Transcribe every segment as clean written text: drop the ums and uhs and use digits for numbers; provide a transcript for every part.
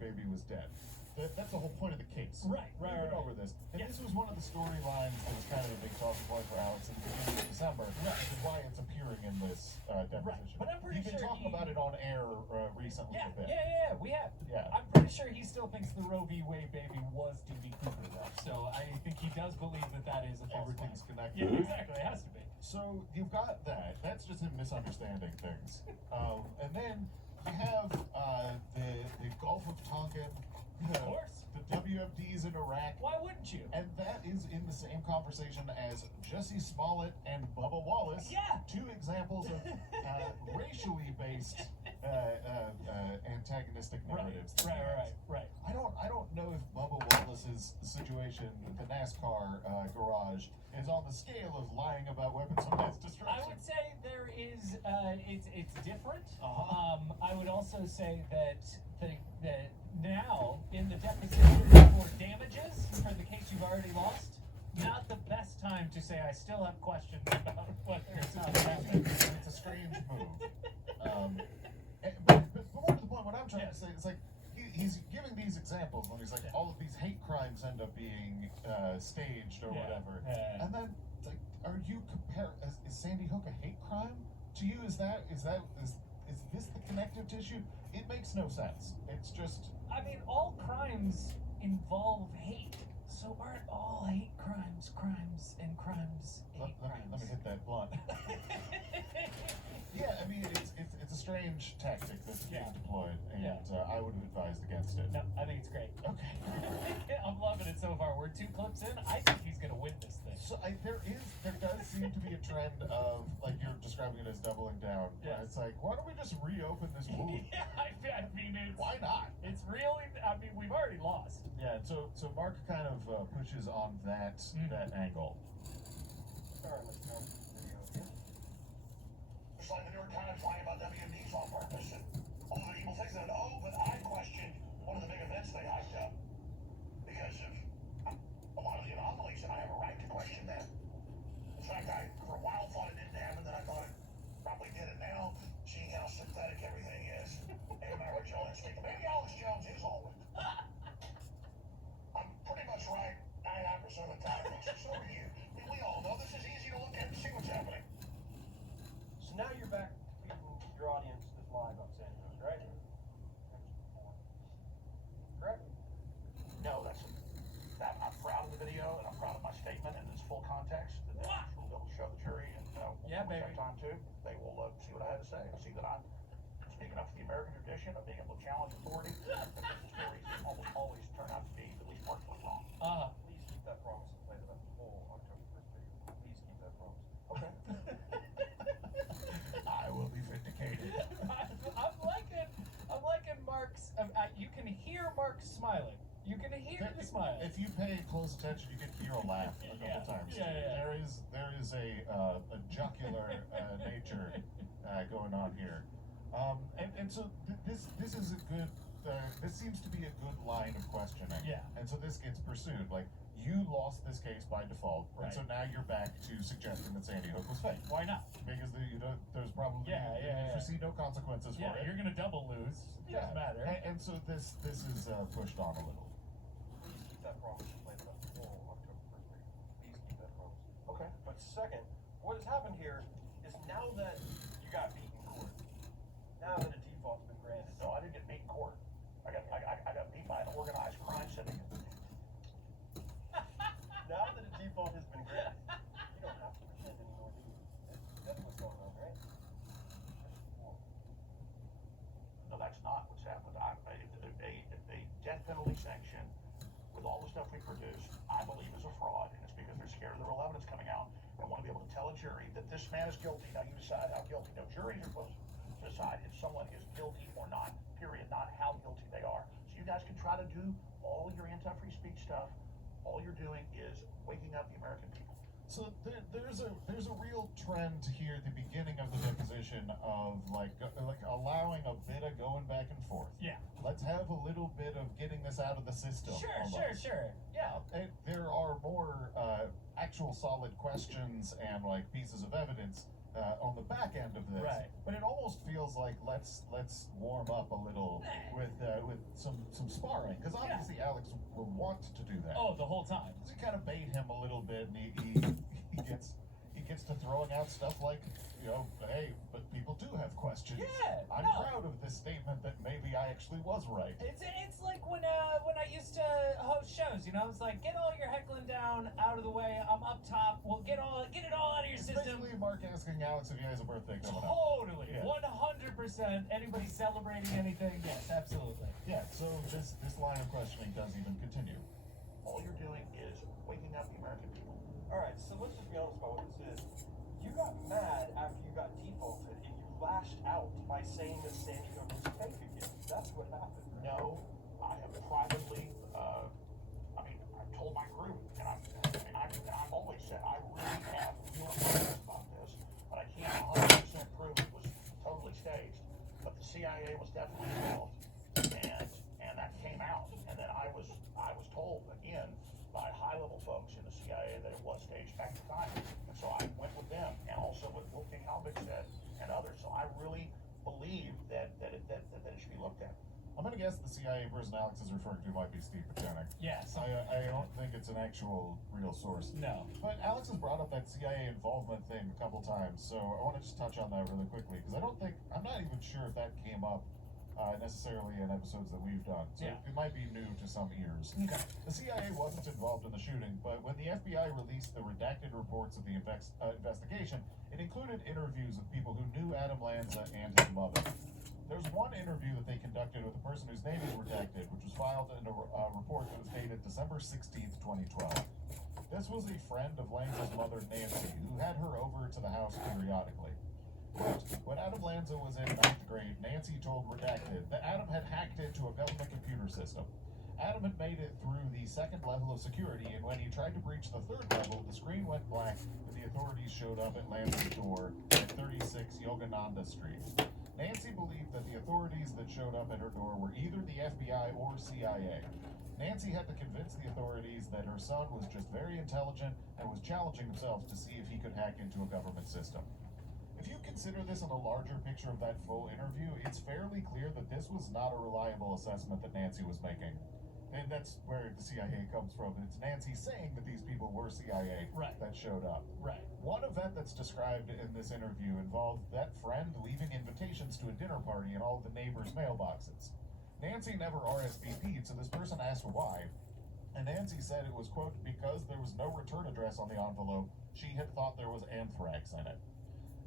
baby was dead. That's the whole point of the case. Right. We've been over this. And this was one of the storylines that was kind of a big talking point for Alex in the beginning of December, which is why it's appearing in this deposition. Right. But I'm pretty You've been sure talking about it on air recently a bit. Yeah, we have. Yeah. I'm pretty sure he still thinks the Roe v. Wade baby was D.B. Cooper, though. So I think he does believe that is a false Everything's flag. connected. Yeah, exactly. It has to be. So you've got that. That's just him misunderstanding things. And then you have the Gulf of Tonkin. Of course. The WMDs in Iraq. Why wouldn't you? And that is in the same conversation as Jussie Smollett and Bubba Wallace. Yeah. Two examples of racially based antagonistic narratives. Right. I don't know if Bubba Wallace's situation with the NASCAR garage is on the scale of lying about weapons of mass destruction. I would say there is. It's different. I would also say that now in the deposition for damages for the case you've already lost, not the best time to say I still have questions about whether it's not happening. It's a strange move. But more to the point, what I'm trying to say is like he's giving these examples when he's like all of these hate crimes end up being staged or whatever, and then it's like, are you is Sandy Hook a hate crime to you? Is this the connective tissue? It makes no sense. It's just. I mean, all crimes involve hate. So aren't all hate crimes crimes and crimes hate crimes? Let me hit that blunt. Yeah, I mean, it's a strange tactic that's being deployed, and I would have advised against it. No, I think it's great. Okay. I'm loving it so far. We're 2 clips in. I think he's going to win this thing. So there does seem to be a trend of, like you're describing it as doubling down. Yes. It's like, why don't we just reopen this wound? Yeah, I mean, Why not? It's really, I mean, we've already lost. Yeah, so Mark kind of pushes on that angle. Sorry, Mr. Video. Just like the New York Times lying about WMDs on purpose and all the evil things that but I questioned one of the big events they hyped up because of a lot of the anomalies, and I have a right to question them. In fact, I for a while thought it didn't happen, then I thought it probably did it now, seeing how synthetic everything is. And Mary Jones speaking, maybe Alex Jones is all right. I'm pretty much right 99% of the time, so are you. I mean, we all know this is easy to look at and see what's happening. So now you're back feeding your audience this live on Sandy Hook, right? Correct? No, I'm proud of the video, and I'm proud of my statement in its full context. We'll be able to show the jury, and when we have time to, they will see what I had to say. See that I'm speaking up for the American tradition of being able to challenge authority. And the stories always turn out to be at least partially wrong. Please keep that promise and play that whole October 1st video. Please keep that promise. Okay. I will be vindicated. I'm liking Mark's. You can hear Mark smiling. You can hear the smile. If you pay close attention, you can hear a laugh a couple times. Yeah. There is a jocular nature going on here, and so this is a good. This seems to be a good line of questioning. Yeah. And so this gets pursued. Like you lost this case by default, and so now you're back to suggesting that Sandy Hook was fake. Why not? Because there's probably you foresee no consequences for it. You're gonna double lose. Doesn't matter. And so this is pushed on a little. Please keep that promise and play that whole October 1st video. Please keep that promise. Okay. But second, what has happened here is now that you got beat in court, now that a default's been granted. No, I didn't get beat in court. I got beat by an organized crime syndicate. Now that a default has been granted, you don't have to pretend anymore, do you? That's what's going on, right? No, that's not what's happened. A death penalty sanction with all the stuff we produced, I believe is a fraud, and it's because they're scared of the real evidence coming out and want to be able to tell a jury that this man is guilty. Now you decide how guilty. No, juries are supposed to decide if someone is guilty or not, period, not how guilty they are. So you guys can try to do all your anti-free speech stuff. All you're doing is waking up the American people. So there's a real trend here at the beginning of the deposition of like allowing a bit of going back and forth. Yeah. Let's have a little bit of getting this out of the system. Sure. Yeah. There are more actual solid questions and like pieces of evidence on the back end of this. Right. But it almost feels like let's warm up a little with some sparring, because obviously Alex will want to do that. Oh, the whole time. So you kind of bait him a little bit, and he gets to throwing out stuff like, hey, but people do have questions. Yeah, I'm proud of this statement that maybe I actually was right. It's like when I used to host shows, it's like, get all your heckling down out of the way. I'm up top. We'll get it all out of your It's system. basically Mark asking Alex if he has a birthday coming up. Totally, Yeah. 100%. Anybody celebrating anything? Yes, absolutely. Yeah, so this line of questioning does even continue. All you're doing is waking up the American people. Alright, so let's just be honest about what this is. You got mad after you got defaulted and you lashed out by saying that Sandy Hook was fake again. That's what happened. No, I have privately, I've told my group, and I've always said I really have real feelings about this, but I can't 100% prove it was totally staged. But the CIA was definitely involved, and that came out, and then I was told again by high-level folks in the CIA that it was staged back in time, and so I went with them, and also with Wolfgang Halbigstead and others. So I really believe that it should be looked at. I'm going to guess the CIA person Alex is referring to might be Steve Pachenik. Yes. I don't think it's an actual real source. No. But Alex has brought up that CIA involvement thing a couple times, so I want to just touch on that really quickly, because I'm not even sure if that came up necessarily in episodes that we've done. So Yeah. it might be new to some ears. Okay. The CIA wasn't involved in the shooting, but when the FBI released the redacted reports of the investigation, it included interviews with people who knew Adam Lanza and his mother. There's one interview that they conducted with a person whose name is redacted, which was filed in a report that was dated December 16th, 2012. This was a friend of Lanza's mother, Nancy, who had her over to the house periodically. When Adam Lanza was in 9th grade, Nancy told Redacted that Adam had hacked into a government computer system. Adam had made it through the second level of security, and when he tried to breach the third level, the screen went black and the authorities showed up at Lanza's door at 36 Yogananda Street. Nancy believed that the authorities that showed up at her door were either the FBI or CIA. Nancy had to convince the authorities that her son was just very intelligent and was challenging himself to see if he could hack into a government system. If you consider this in a larger picture of that full interview, it's fairly clear that this was not a reliable assessment that Nancy was making. And that's where the CIA comes from. It's Nancy saying that these people were CIA that showed up. Right. One event that's described in this interview involved that friend leaving invitations to a dinner party in all of the neighbors' mailboxes. Nancy never RSVP'd, so this person asked why. And Nancy said it was, quote, because there was no return address on the envelope, she had thought there was anthrax in it.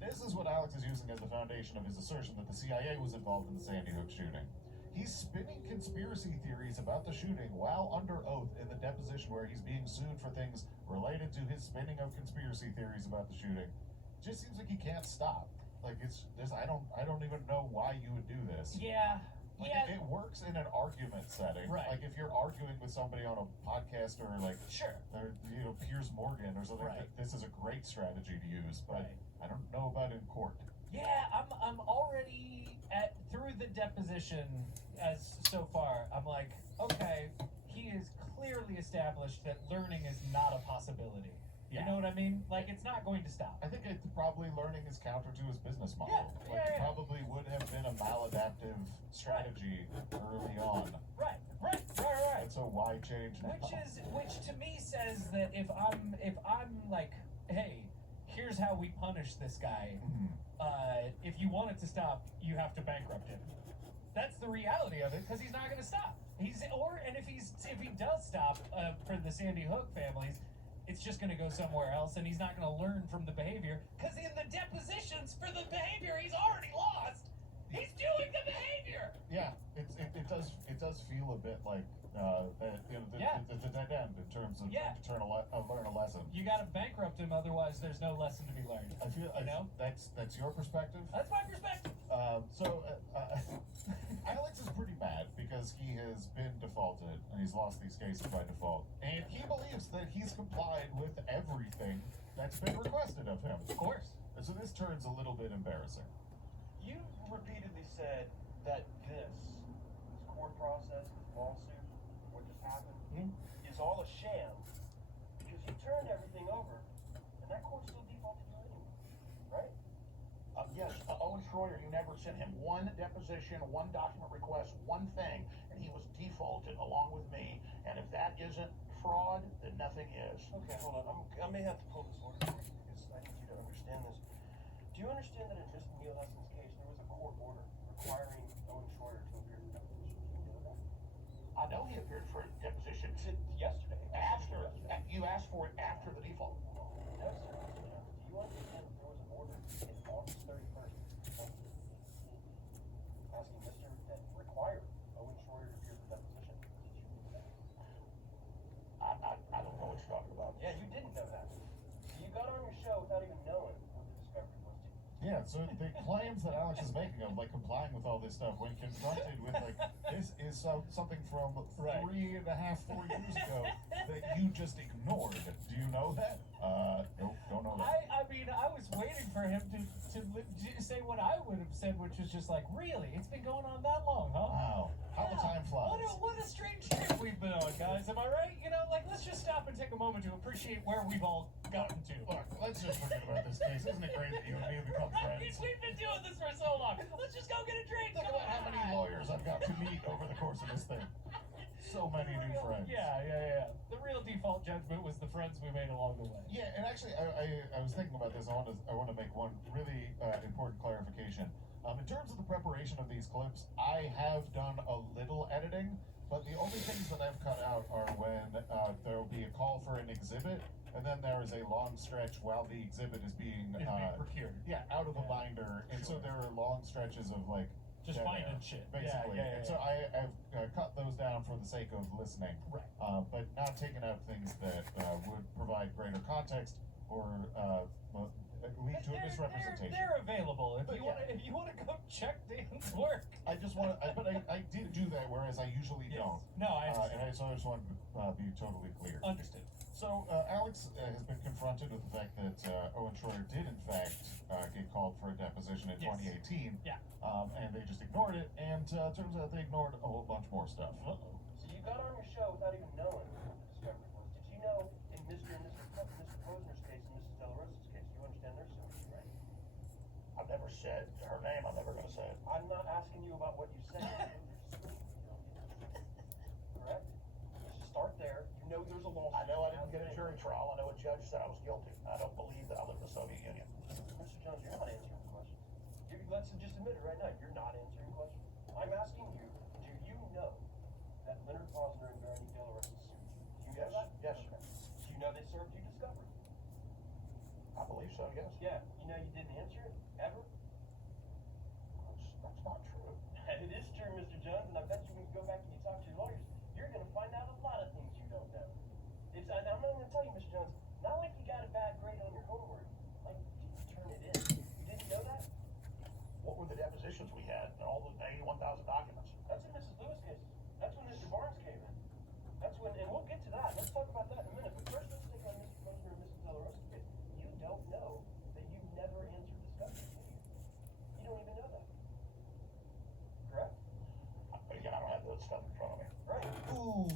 This is what Alex is using as the foundation of his assertion that the CIA was involved in the Sandy Hook shooting. He's spinning conspiracy theories about the shooting while under oath in the deposition where he's being sued for things related to his spinning of conspiracy theories about the shooting. It just seems like he can't stop. Like I don't even know why you would do this. Yeah. Like it works in an argument setting. Right. Like if you're arguing with somebody on a podcast or like Piers Morgan or something, this is a great strategy to use, but I don't know about in court. Yeah, I'm already through the deposition as so far. I'm like, okay, he is clearly established that learning is not a possibility. You know what I mean? Like, it's not going to stop. I think probably learning is counter to his business model. It probably would have been a maladaptive strategy early on. Right. And so why change now? Which to me says that if I'm like, hey, here's how we punish this guy. If you want it to stop, you have to bankrupt him. That's the reality of it, because he's not going to stop. If he does stop for the Sandy Hook families, it's just going to go somewhere else, and he's not going to learn from the behavior, because in the depositions for the behavior he's already lost, he's doing the behavior. Yeah, it does feel a bit like the dead end in terms of trying to learn a lesson. You got to bankrupt him, otherwise there's no lesson to be learned. I feel that's your perspective. That's my perspective. Alex is pretty mad because he has been defaulted and he's lost these cases by default, and he believes that he's complied with everything that's been requested of him. Of course. And so this turns a little bit embarrassing. You repeatedly said that this court process, this lawsuit, what just happened, is all a sham because you turned everything over and that court still defaulted you anyway, right? Schroeder, you never sent him one deposition, one document request, one thing, and he was defaulted along with me. And if that isn't fraud, then nothing is. Okay, hold on. I may have to pull this order for you because I need you to understand this. Do you understand that in Mr. Neil Heston's case, there was a court order requiring Owen Schroeder to appear for deposition? Do you know that? I know he appeared for a deposition Yesterday. after. You asked for it after the default. No, sir. Mr. Jones, do you understand that there was an order in August 31st asking that required Owen Schroeder to appear for deposition? Did you know that? I don't know what you're talking about. Yeah, you didn't know that. So you got on your show without even knowing what the discovery was. Yeah, so the claims that Alex is making of like complying with all this stuff when confronted with like this is something from 3.5, 4 years ago that you just ignored. Do you know that? Nope, don't know that. I mean, I was waiting for him to say what I would have said, which was just like, really? It's been going on that long, huh? Wow, how the time flies. What a strange trip we've been on, guys. Am I right? You know, like, let's just stop and take a moment to appreciate where we've all gotten to. Look, let's just forget about this case. Isn't it great that you and me have become I mean, friends? we've been doing this for so long. Let's just go get a drink. Think Come about how many on. lawyers I've got to meet over the course of this thing. So many new friends. Yeah. The real default judgment was the friends we made along the way. Yeah, and actually, I was thinking about this. I want to make one really important clarification. In terms of the preparation of these clips, I have done a little editing, but the only things that I've cut out are when there will be a call for an exhibit, and then there is a long stretch while the exhibit is being procured. Yeah, out of the binder, and so there are long stretches of like Just dead finding air, shit. basically. Yeah. And so I've cut those down for the sake of listening, Right. but not taking out things that would provide greater context or lead to a misrepresentation. They're available if But you want to go check Dan's work. I just want to, but I did do that, whereas I usually don't. No, I And I just want to be totally clear. understood. So Alex has been confronted with the fact that Owen Schroeder did in fact get called for a deposition in Yes. 2018. Yeah. And they just ignored it, and turns out they ignored a whole bunch more stuff. Uh-oh. So you got on your show without even knowing what the discovery was. Did you know in Mr. and Mrs. Posner's case and Mrs. De La Rosa's case, you understand their story, right? I've never said her name. I'm never going to say it. I'm not asking you about what you said. Correct? Just start there. You know there's a lawsuit. I know I didn't get a jury trial. I know a judge said I was guilty. I don't believe that I live in the Soviet Union. Mr. Jones, you're not answering the question. Let's just admit it right now. You're not answering the question. I'm asking you, do you know that Leonard Posner and Veronique De La Rosa sued you? Do you know that? Yes. Okay. Do you know they served you discovery? I believe so, yes. Yeah. You know you didn't answer it? Ever? That's not true. It is true, Mr. Jones, and I bet you when you go back and you talk to your lawyers, you're going to find out a lot of things you don't know. I'm not going to tell you, Mr. Jones, not like you got a bad grade on your homework. Like, you didn't turn it in. You didn't know that? What were the depositions we had and all the 81,000 documents? That's in Mrs. Lewis' case. That's when Mr. Barnes came in. That's when, and we'll get to that. Let's talk about that in a minute. But first, let's take on Mr. Posner and Mrs. De La Rosa's case. You don't know that you never answered discovery, do you? You don't even know that. Correct? Again, I don't have the stuff in front of me. Right. Ooh.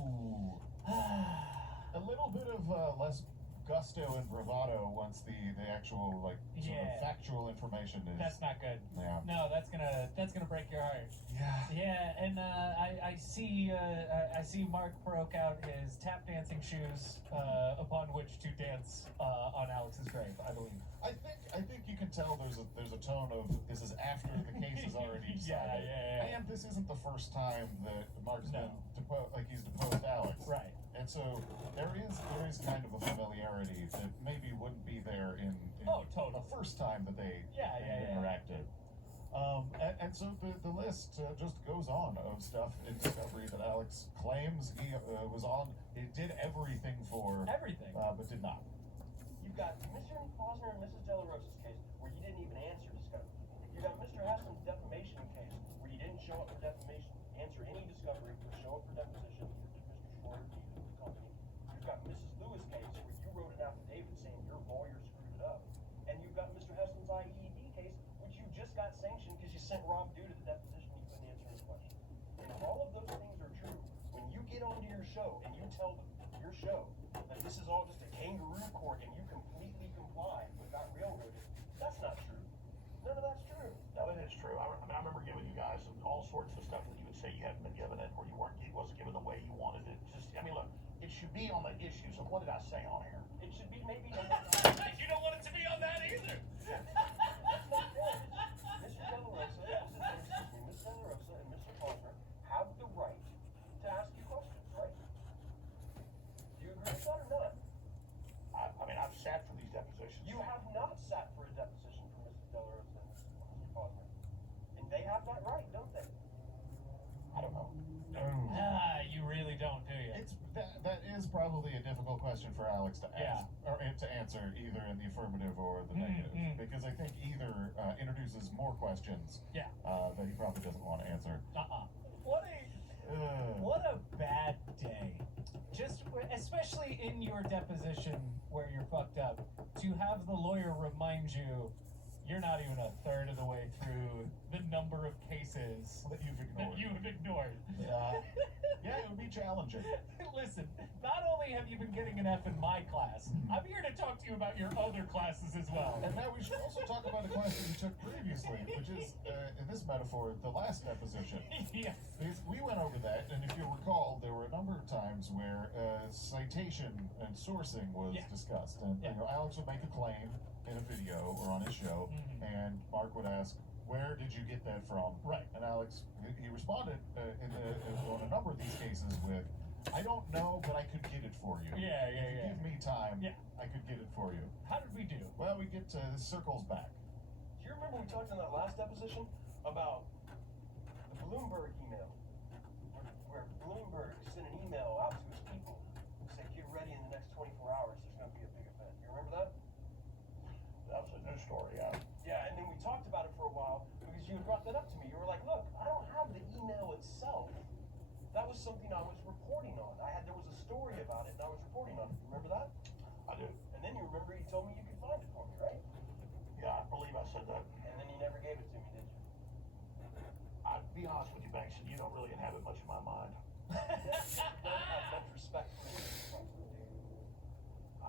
A little bit of less gusto and bravado once the actual like sort of factual information is. That's not good. Yeah. No, that's gonna break your heart. Yeah. Yeah, and I see Mark broke out his tap dancing shoes upon which to dance on Alex's grave, I believe. I think you can tell there's a tone of this is after the case is already decided. Yeah. And this isn't the first time that Mark's No. been he's deposed Alex. Right. And so there is kind of a familiarity that maybe wouldn't be there in Oh, totally. the first time that they interacted. And so the list just goes on of stuff in discovery that Alex claims he was on. He did everything for, Everything. but did not. You've got Mr. Posner and Mrs. De La Rosa's case where you didn't even answer discovery. You got Mr. Heston's defamation case where you didn't show up for defamation, answer any discovery, or show up for deposition. Either Mr. Schwartz, either the company. You've got Mrs. Lewis' case where you wrote an affidavit saying your lawyer screwed it up, and you've got Mr. Heston's IED case which you just got sanctioned because you sent Rob Dew to the deposition. You couldn't answer his question. And if all of those things are true, when you get onto your show and you tell your show that this is all just a kangaroo court and you completely comply with that railroaded, that's not true. None of that's true. No, it is What did I say on here? It should be maybe. You don't want it to be on that either. That's not fair. Mr. De La Rosa, Miss De La Rosa, and Mr. Posner have the right to ask you questions, right? Do you agree with that or not? I mean, I've sat for these depositions. You have not sat for a deposition for Mrs. De La Rosa and Mr. Posner. And they have that right, don't they? I don't know. You really don't, do you? It's that is probably a difficult question for Alex to ask or to answer either in the affirmative or the negative, because I think either introduces more questions that he probably doesn't want to answer. What a bad day. Just especially in your deposition where you're fucked up, to have the lawyer remind you you're not even a third of the way through the number of cases that you've ignored. Yeah, it would be challenging. Listen, not only have you been getting an F in my class, I'm here to talk to you about your other classes as well. And now we should also talk about a class that you took previously, which is, in this metaphor, the last deposition. Yes. Because we went over that, and if you recall, there were a number of times where citation and sourcing was discussed. And you know, Alex would make a claim in a video or on his show, and Mark would ask, "Where did you get that from?" Right. And Alex, he responded on a number of these cases with, "I don't know, but I could get it for you. Yeah. Give me time. Yeah. I could get it for you." How did we do? Well, we get circles back. Do you remember we talked in that last deposition about the Bloomberg email? Where Bloomberg sent an email out to his people and said, "Get ready in the next 24 hours, there's going to be a big event." You remember that? That was a news story, yeah. Yeah, and then we talked about it for a while because you had brought that up to me. You were like, "Look, I don't have the email itself. That was something I was reporting on. There was a story about it and I was reporting on it." You remember that? I do. And then you remember you told me you could find it for me, right? Yeah, I believe I said that. And then you never gave it to me, did you? I'll be honest with you, Bankson, you don't really inhabit much of my mind. You don't have much respect for me.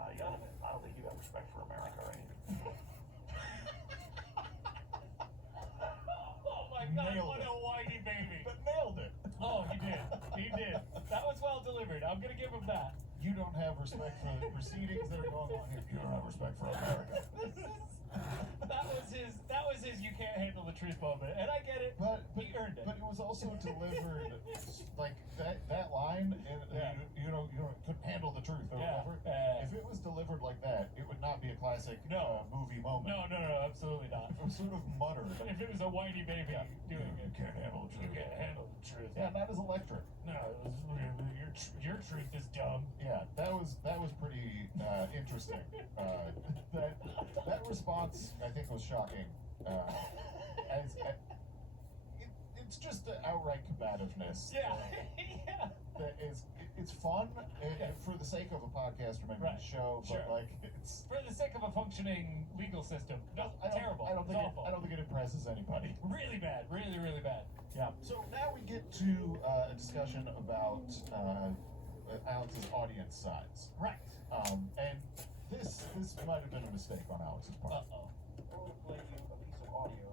I don't think you have respect for America or anything. Oh my God, Nailed what it. a whiny baby. But nailed it. Oh, he did. That was well delivered. I'm gonna give him that. You don't have respect for the proceedings that are going on here. You don't have respect for America. That was his you can't handle the truth moment. And I get it. But he earned it. But it was also delivered like that line, and you couldn't handle the truth or whatever. If it was delivered like that, it would not be a classic movie moment. No, absolutely not. It was sort of muttered. If it was a whiny baby doing it. You can't handle the You truth. can't handle the truth. Yeah, that is electric. No, your truth is dumb. Yeah, that was pretty interesting. That response, I think, was shocking. It's just outright combativeness. Yeah. That it's fun for the sake of a podcast or maybe a show, but like it's for the sake of a functioning legal system. No, terrible. I don't think it impresses anybody. Really bad. Really, really bad. Yeah. So now we get to a discussion about Alex's audience size. Right. And this might have been a mistake on Alex's part. I'm going to play you a piece of audio